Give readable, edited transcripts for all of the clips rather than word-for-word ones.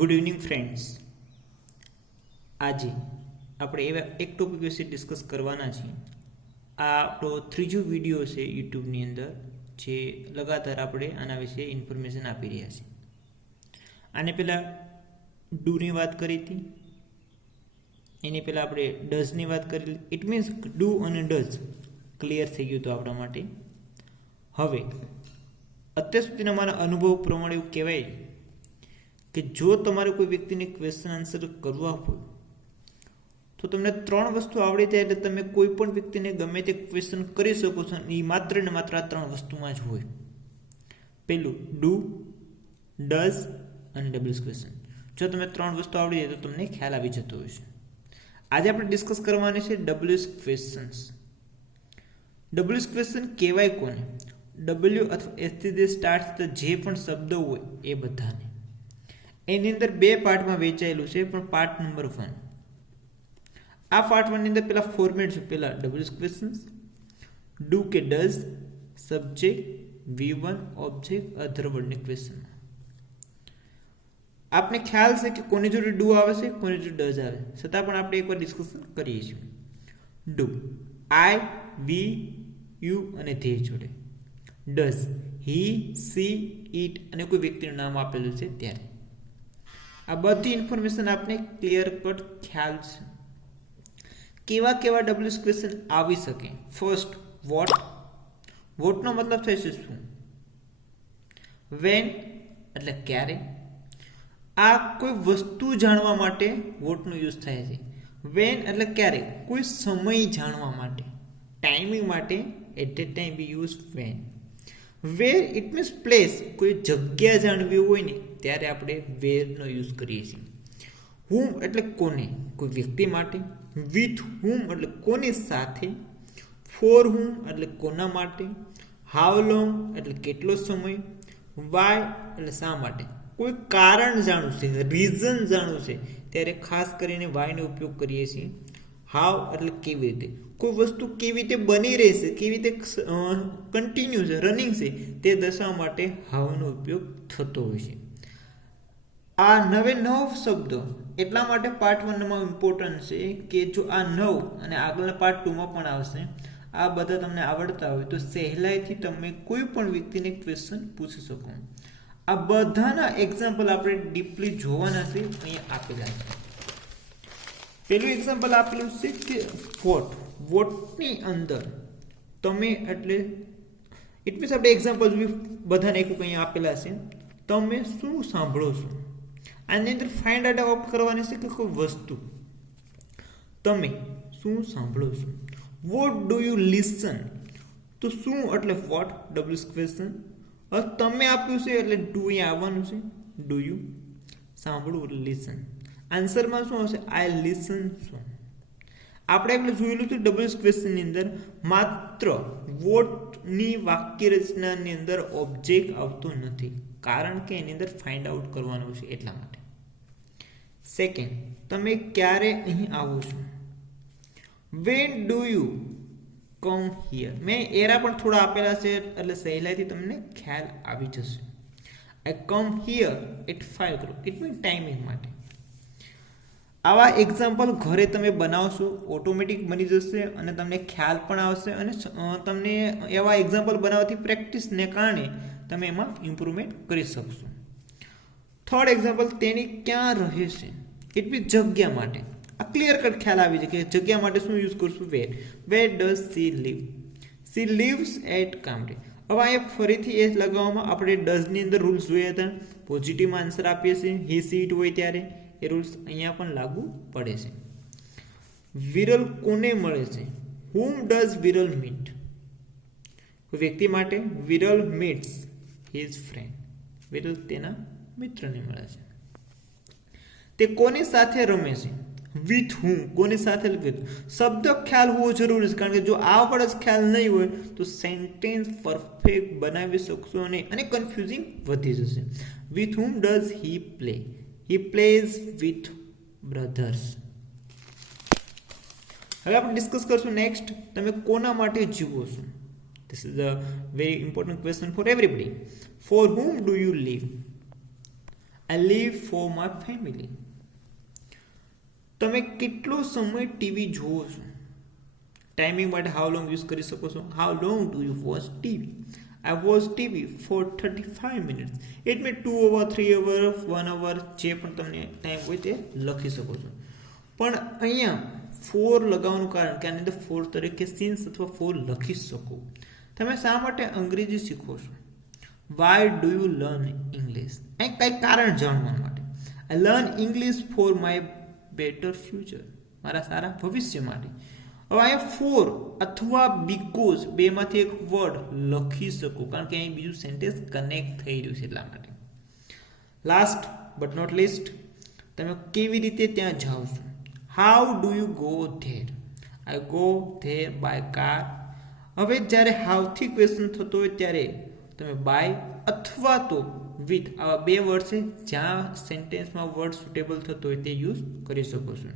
Good evening friends. આજે આપણે એવા એક ટોપિક વિશે ડિસ્કસ કરવાના છીએ. આ આપણો ત્રીજો વિડીયો છે યુટ્યુબની અંદર, જે લગાતાર આપણે આના વિશે ઇન્ફોર્મેશન આપી રહ્યા છીએ. આને પહેલાં ડૂની વાત કરી હતી, એની પહેલાં આપણે ડઝની વાત કરી. ઇટ મીન્સ ડુ અને ડઝ ક્લિયર થઈ ગયું હતું આપણા માટે. હવે અત્યાર સુધીના મારા અનુભવ પ્રમાણે એવું કહેવાય કે જો તમારે કોઈ વ્યક્તિને ક્વેશ્ચન આન્સર કરવા હોય તો તમને 3 વસ્તુ આવડી જાય એટલે તમે કોઈ પણ વ્યક્તિને ગમે તે ક્વેશ્ચન કરી શકો છો. એ માત્ર ને માત્ર આ 3 વસ્તુમાં જ હોય. પહેલું ડુ, ડઝ અને ડબલ્યુએસ ક્વેશ્ચન. જો તમે 3 વસ્તુ આવડી જાય તો તમને ખ્યાલ આવી જતો હોય છે. આજે આપણે ડિસ્કસ કરવાની છે ડબલ્યુએસ ક્વેશ્ચન્સ. ડબલ્યુએસ ક્વેશ્ચન કહેવાય કોને? ડબલ્યુ અથવા એસથી જે સ્ટાર્ટ જે પણ શબ્દો હોય એ બધાને. એની અંદર 2 પાર્ટમાં વહેંચાયેલું છે, પણ પાર્ટ નંબર 1. આ પાર્ટ 1 ની અંદર પેલા ફોર્મેટ છે. પેલા ડબલ્યુએસ ક્વેશ્ચન્સ, ડુ કે does, subject, V1 object, other વર્ડની ક્વેશ્ચન. આપને ખ્યાલ છે કે કોની જોડે ડુ આવે છે, કોની જોડે ડઝ આવે, છતાં પણ આપણે એકવાર ડિસ્કશન કરીએ છીએ. ડુ આઈ, વી, યુ અને ધે જોડે. ડઝ હી, સી, ઇટ અને કોઈ વ્યક્તિનું નામ આપેલું છે ત્યારે. આ બધી ઇન્ફોર્મેશન આપને ક્લિયર કટ ખ્યાલ છે. કેવા કેવા ડબલ્યુએસ ક્વેશ્ચન આવી શકે? First, vote. વોટનો મતલબ થાય છે શું? વેન એટલે ક્યારે. આ કોઈ વસ્તુ જાણવા માટે વોટનો યુઝ થાય છે. વેન એટલે ક્યારે, કોઈ સમય જાણવા માટે, ટાઈમિંગ માટે. At a time we use when. Where it means place, કોઈ જગ્યા જાણવી હોય ને ત્યારે આપણે વેરનો યુઝ કરીએ છીએ. હુમ એટલે કોને, કોઈ વ્યક્તિ માટે. વિથ હુમ એટલે કોની સાથે. ફોર હુમ એટલે કોના માટે. હાઉ લોંગ એટલે કેટલો સમય. વાય એટલે શા માટે, કોઈ કારણ જાણવું છે, રીઝન જાણવું છે ત્યારે ખાસ કરીને વાયનો ઉપયોગ કરીએ છીએ. હાઉ એટલે કેવી રીતે, કોઈ વસ્તુ કેવી રીતે બની રહેશે, કેવી રીતે કન્ટિન્યુ છે, રનિંગ છે, તે દર્શાવવા માટે હાઉનો ઉપયોગ થતો હોય છે. આ 9 શબ્દો એટલા માટે પાર્ટ 1 માં ઇમ્પોર્ટન્ટ છે કે જો આ 9 અને આગળના પાર્ટ 2 માં પણ આવશે, આ બધા તમને આવડતા હોય તો સહેલાઈથી તમે કોઈ પણ વ્યક્તિને ક્વેશ્ચન પૂછી શકો. આ બધાના એક્ઝામ્પલ આપણે ડીપલી જોવાના છે, અહીંયા આપેલા છે. પેલું એક્ઝામ્પલ આપેલું છે કે વોટ. વોટની અંદર તમે એટલે ઇટ મીન્સ આપણે એક્ઝામ્પલ બધાને એક અહીંયા આપેલા છે. તમે શું સાંભળો છો? આની અંદર ફાઇન્ડ આઉટ કરવાની છે કે કોઈ વસ્તુ. તમે શું સાંભળો છો? What do you listen. તો શું એટલે વોટ, ડબલ્યુએસ ક્વેશ્ચન. તમે આપ્યું છે એટલે ડુ અહીંયા આવવાનું છે. ડુ યુ સાંભળવું એટલે લિસન. આન્સરમાં શું આવશે? આઈ લિસન શું. આપણે એટલે જોયેલું હતું ડબલ્યુએસ ક્વેશ્ચનની અંદર માત્ર વોટની વાક્ય રચનાની અંદર ઓબ્જેક્ટ આવતો નથી, કારણ કે એની અંદર ફાઇન્ડ આઉટ કરવાનું છે એટલા માટે. સેકન્ડ, તમે ક્યારે અહીં આવો છો? When do you come here. મેં એરા પણ થોડા આપેલા છે એટલે સહેલાઈથી તમને ખ્યાલ આવી જશે. આઈ કમ હિયર એટ 5 કરો, ઇટ મીન ટાઈમિંગ માટે. આવા એક્ઝામ્પલ ઘરે તમે બનાવશો, ઓટોમેટિક બની જશે અને તમને ખ્યાલ પણ આવશે. અને તમને એવા એક્ઝામ્પલ બનાવવાથી પ્રેક્ટિસને કારણે તમે એમાં ઇમ્પ્રુવમેન્ટ કરી શકશો. થર્ડ એક્ઝામ્પલ, તેની ક્યાં રહે છે? ઇટ મીન્સ જગ્યા માટે. આ ક્લિયર કટ ખ્યાલ આવી છે કે જગ્યા માટે શું યુઝ કરશું? Where. Where does she leave? She leaves at કામરે. હવે અહીંયા ફરીથી એ લગાવવામાં આપણે ડઝની અંદર રૂલ્સ જોયા હતા. પોઝિટિવમાં આન્સર આપીએ છીએ હી સી ઇટ હોય ત્યારે એ રૂલ્સ અહીંયા પણ લાગુ પડે છે. વિરલ કોને મળે છે? હુમ ડઝ વિરલ મીટ? વ્યક્તિ માટે Viral meets his friend. Viral તેના મિત્રને મળે છે. તે કોની સાથે રમે છે? વિથ હુમ. કોની સાથે? શબ્દ ખ્યાલ હોવો જરૂરી છે, કારણ કે જો આ વર્ડ જ ખ્યાલ નહીં હોય તો સેન્ટેન્સ પરફેક્ટ બનાવી શકશો નહીં અને કન્ફ્યુઝિંગ વધી જશે. With whom does he play? He plays with brothers. હવે આપણે ડિસ્કસ કરશું નેક્સ્ટ, તમે કોના માટે જીવો છો? This is a very important question for everybody. For whom do you live? I live for my family. તમે કેટલો સમય ટીવી જુઓ છો? ટાઈમિંગ માટે હાઉ લોંગ યુઝ કરી શકો છો. How long do you watch TV? I watch TV for 35 minutes. It may 2 hour, 3 hour, 1 hour, જે પણ તમને ટાઈમ હોય તે લખી શકો છો. પણ અહીંયા ફોર લગાવવાનું કારણ કે આની અંદર ફોર તરીકે સિન્સ અથવા ફોર લખી શકો. તમે શા માટે અંગ્રેજી શીખો છો? Why do you learn English? અહીં કંઈ કારણ જાણવા માટે. I learn English for my better future. મારા સારા ભવિષ્ય માટે. હવે અહીંયા ફોર અથવા બીકોઝ બેમાંથી એક વર્ડ લખી શકો કારણ કે અહીં બીજું સેન્ટેન્સ કનેક્ટ થઈ રહ્યું છે એટલા માટે. લાસ્ટ બટ નોટ લીસ્ટ, તમે કેવી રીતે ત્યાં જાઓ છો? How do you go there? I go there by car. હવે જ્યારે હાઉથી ક્વેશ્ચન થતો હોય ત્યારે તમે બાય અથવા તો વિથ આવા બે વર્ડ છે જ્યાં સેન્ટેન્સમાં વર્ડ સુટેબલ થતો હોય તે યુઝ કરી શકો છો.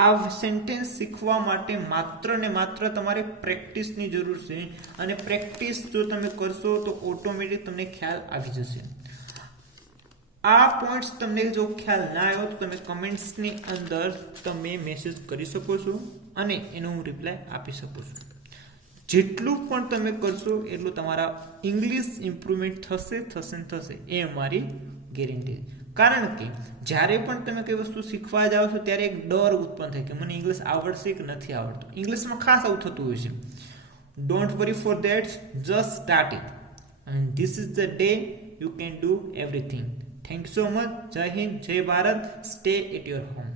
આ સેન્ટેન્સ શીખવા માટે માત્ર ને માત્ર તમારે પ્રેક્ટિસની જરૂર છે અને પ્રેક્ટિસ જો તમે કરશો તો ઓટોમેટિક તમને ખ્યાલ આવી જશે. આ પોઈન્ટ્સ તમને જો ખ્યાલ ના આવ્યો તો તમે કમેન્ટ્સની અંદર તમે મેસેજ કરી શકો છો અને એનો હું રિપ્લાય આપી શકું છું. જેટલું પણ તમે કરશો એટલું તમારા ઇંગ્લિશ ઇમ્પ્રુવમેન્ટ થશે એ અમારી ગેરંટી. કારણ કે જ્યારે પણ તમે કઈ વસ્તુ શીખવા જાઓ છો ત્યારે એક ડર ઉત્પન્ન થાય કે મને ઇંગ્લિશ આવડશે કે નથી આવડતું. ઇંગ્લિશમાં ખાસ આવું થતું હોય છે. Don't worry for that, just start it and this is the day you can do everything. Thank you so much. જય હિન્દ, જય Bharat. Stay at your home.